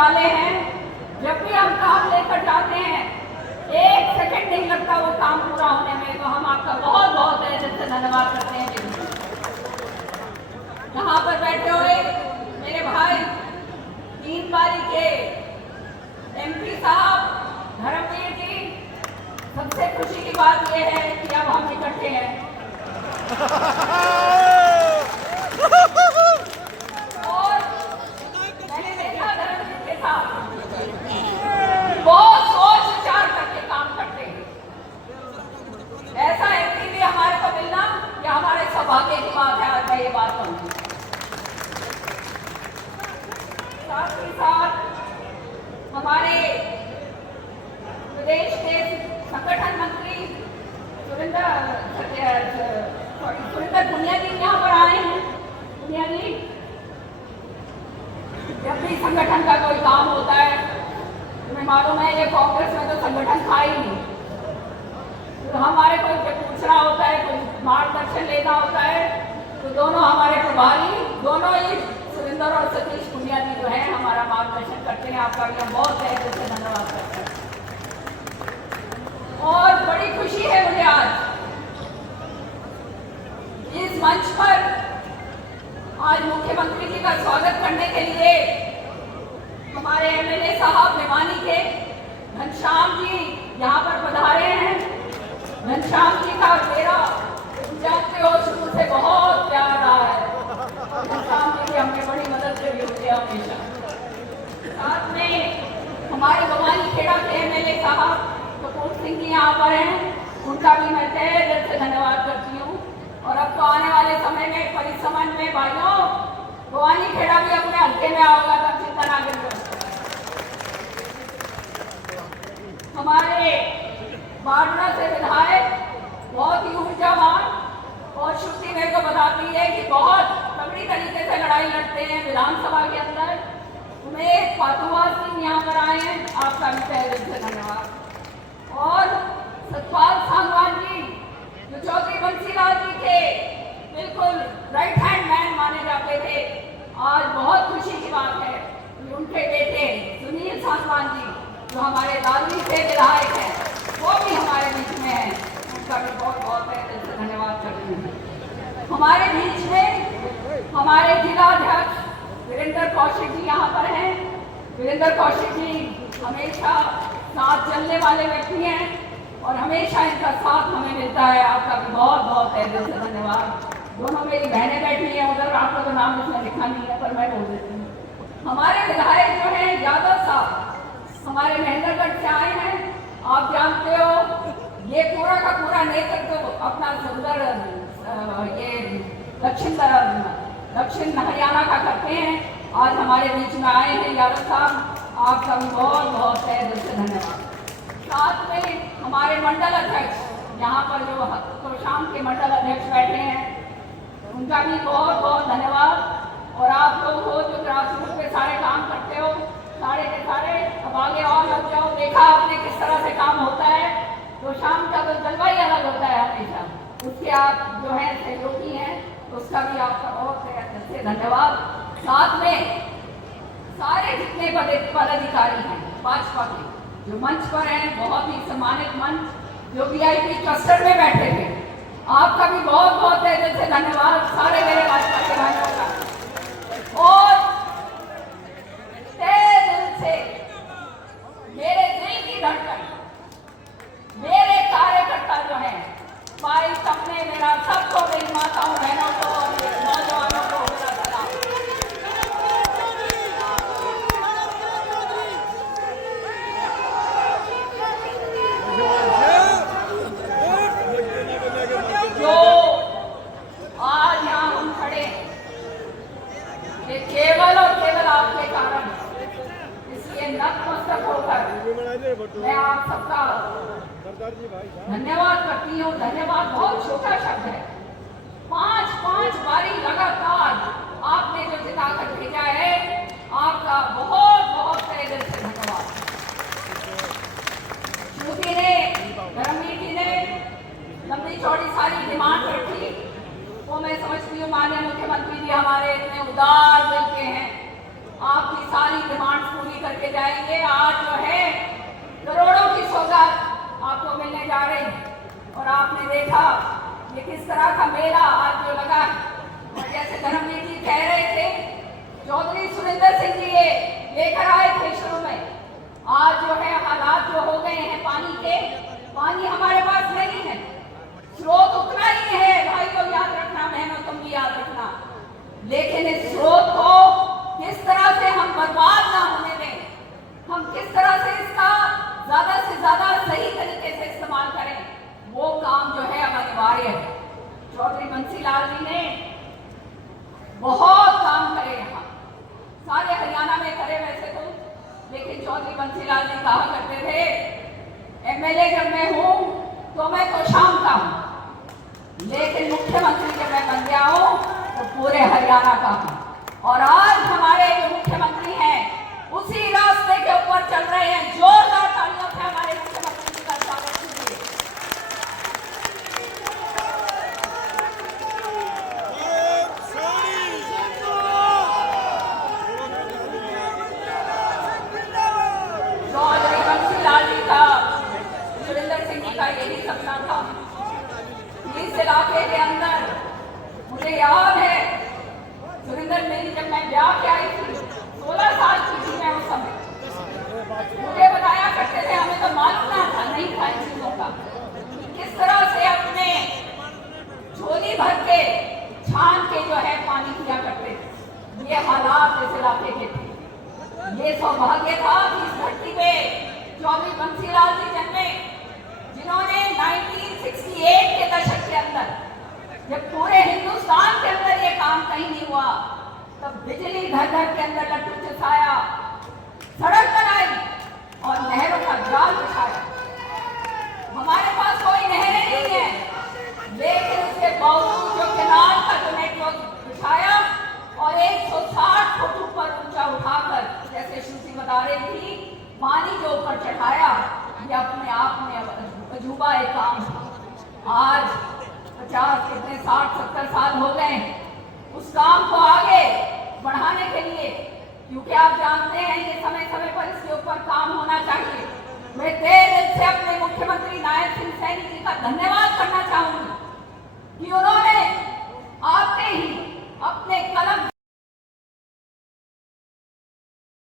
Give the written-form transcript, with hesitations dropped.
घबराले हैं। जब भी हम काम लेकर जाते हैं, 1 सेकंड नहीं लगता वो काम पूरा होने में। तो हम आपका बहुत बहुत दिल से धन्यवाद करते हैं। यहाँ पर बैठे हुए मेरे भाई 3 बारी के MP साहब धर्मवीर जी, सबसे खुशी की बात यह है कि अब हम इकट्ठे हैं। और मैंने देखा धर्मवीर के साथ बहुत सोच विचार करके काम करते हैं। ऐसा MP भी हमारे को मिलना ये हमारे सौभाग्य की बात है। आज मैं ये बात कहूँगी। साथ ही साथ हमारे प्रदेश के संगठन मंत्री सुरेंद्र पुनिया जी यहाँ पर आए हैं। पुनिया जी, जब भी संगठन का कोई काम होता है, तुम्हें मालूम है ये कांग्रेस में तो संगठन था ही नहीं। तो हमारे को जब पूछना होता है, कोई मार्गदर्शन लेना होता है, तो दोनों हमारे प्रभारी दोनों ही सुरेंद्र और सतीश पुनिया जी जो है हमारा मार्गदर्शन करते हैं। आपका भी हम बहुत तहे दिल से धन्यवाद करते हैं। और बड़ी खुशी है मुझे आज इस मंच पर आज मुख्यमंत्री जी का स्वागत करने के लिए हमारे MLA साहब भिवानी के घनश्याम जी यहाँ पर पधारे हैं। घनश्याम जी का मेरा जानते हो शुरू से बहुत प्यार रहा है। घनश्याम जी की हमने बड़ी मदद करी होती है हमेशा। साथ में हमारे भवानी खेड़ा के MLA साहब कपूर सिंह जी यहाँ पर हैं, उनका भी मैं तहे दिल से धन्यवाद करती हूँ। और अब तो आने वाले समय में परिसमन में भाइयों भवानी खेड़ा भी अपने हल्के में आओगा, तब चिंता ना करिए। हमारे बारना से विधायक बहुत ही ऊर्जावान और श्रुति मेरे को बताती है कि बहुत तगड़ी तरीके से लड़ाई लड़ते हैं विधानसभा के अंदर। उमेश पातुवास सिंह यहाँ पर आए हैं, आपका भी तहे दिल से धन्यवाद। और सतपाल सांगवान जी जो चौधरी बंसीलाल जी के बिल्कुल राइट हैंड मैन माने जाते थे, आज बहुत खुशी की बात है कि उनके बेटे सुनील सांगवान जी जो हमारे दादरी से विधायक हैं, वो भी हमारे बीच में हैं। उनका भी बहुत बहुत दिल से धन्यवाद करती हूँ। हमारे बीच में हमारे जिलाध्यक्ष वीरेंद्र कौशिक जी यहाँ पर हैं। वीरेंद्र कौशिक जी हमेशा साथ चलने वाले व्यक्ति हैं और हमेशा इनका साथ हमें मिलता है। आपका भी बहुत बहुत दिल से धन्यवाद। दोनों मेरी बहनें बैठी हैं उधर, आपका तो नाम इसमें लिखा नहीं है पर मैं बोल देती हूँ। हमारे विधायक जो हैं यादव साहब हमारे महेंद्रगढ़ से आए हैं। आप जानते हो ये पूरा का पूरा नेतृत्व तो अपना सुंदर ये दक्षिण हरियाणा का करते हैं। आज हमारे बीच में आए हैं यादव साहब, आपका भी बहुत बहुत दिल से धन्यवाद। साथ में हमारे मंडल अध्यक्ष यहाँ पर जो तो शाम के मंडल अध्यक्ष बैठे हैं, उनका भी बहुत बहुत धन्यवाद। और आप लोग हो जो ग्रासरूट पे सारे काम करते हो, सारे के सारे अब आगे और लग जाओ। देखा आपने किस तरह से काम होता है। तो शाम का तो जलवा ही अलग होता है हमेशा, उसके आप जो है सहयोगी हैं, उसका भी आपका बहुत से धन्यवाद। साथ में सारे जितने पदाधिकारी हैं भाजपा के जो मंच पर हैं, बहुत ही सम्मानित मंच, जो VIP क्लस्टर में बैठे थे, आपका भी बहुत बहुत दिल से धन्यवाद सारे मेरे भाजपा के भाइयों का। और तहे दिल से मेरे दिल की धड़कन मेरे कार्यकर्ता जो हैं, भाई सबने मेरा सबको, मेरी माताओं बहनों को और नौजवानों को मेरा सलाम। जो आज यहाँ हम खड़े ये केवल और केवल आपके कारण, इसलिए नतमस्तक होकर मैं आप सबका धन्यवाद करती हूँ। धन्यवाद बहुत छोटा शब्द है। 5 बारी लगातार आपने जो जिता कर भेजा है, आपका बहुत बहुत तहे दिल से धन्यवाद। श्रुति ने, धर्मवीर जी ने लंबी चौड़ी सारी डिमांड रखी, वो मैं समझती हूँ माननीय मुख्यमंत्री जी हमारे इतने उदार दिल के हैं, आपकी सारी डिमांड पूरी करके बताइए, आज जो है करोड़ों की सौगात आपको मिलने जा रही और आपने देखा ये किस तरह का मेला आज जो लगा है। और जैसे धर्मवीर जी कह रहे थे, चौधरी सुरेंद्र सिंह जी ये लेकर आए थे शुरू में, आज जो है हालात जो हो गए हैं पानी के, पानी हमारे पास नहीं है, स्रोत उतना ही है भाई, को याद रखना, बहनों तुम भी याद रखना। लेकिन इस स्रोत को किस तरह से हम बर्बाद ना होने दें, हम किस तरह से इसका ज्यादा से ज्यादा सही तरीके से इस्तेमाल करें, वो काम जो है अब अनिवार्य है। चौधरी बंसीलाल जी ने बहुत काम करे, यहाँ सारे हरियाणा में करे वैसे तो, लेकिन चौधरी बंसीलाल जी कहा करते थे, एमएलए जब मैं हूं तो मैं तो शाम का हूं, लेकिन मुख्यमंत्री जब मैं बन गया हूं तो पूरे हरियाणा का हूं। और आज हमारे जो मुख्यमंत्री हैं उसी रास्ते के ऊपर चल रहे हैं। जोरदार तालियों से हमारे मुख्यमंत्री जी का स्वागत कीजिए। चौधरी बंसीलाल जी का, सुरेंद्र सिंह जी का यही सपना था। इस इलाके के अंदर मुझे याद है, सुरेंद्र मेरी जब मैं ब्याह के आई थी, 16 साल की थी मैं उस समय, मुझे बताया करते थे, हमें तो मालूम ना था, नहीं था इन चीजों का, किस तरह से अपने झोली भर के छान के जो है पानी पिया करते थे। ये हालात इस इलाके के थे। ये सौभाग्य था कि इस धरती पे चौधरी बंसीलाल जी जन्मे, जिन्होंने 1968 के दशक के अंदर, जब पूरे हिंदुस्तान के अंदर ये काम कहीं नहीं हुआ, तब बिजली घर घर के अंदर लट्टू चसाया, सड़क बनाई और नहरों का जाल बिछाया। हमारे पास कोई नहरें नहीं है, लेकिन उसके बावजूद जो केनाल का जो नेटवर्क बिछाया और 160 फुट ऊपर ऊंचा उठाकर, जैसे श्रुति बता रही थी, पानी जो ऊपर चढ़ाया, ये अपने आप में अजूबा एक काम था। आज 50 कितने 60-70 साल हो गए उस काम को आगे बढ़ाने के लिए, क्योंकि आप जानते हैं ये समय समय पर इसके ऊपर काम होना चाहिए। मैं तहे दिल से अपने मुख्यमंत्री नायब सिंह सैनी जी का धन्यवाद करना चाहूंगी कि उन्होंने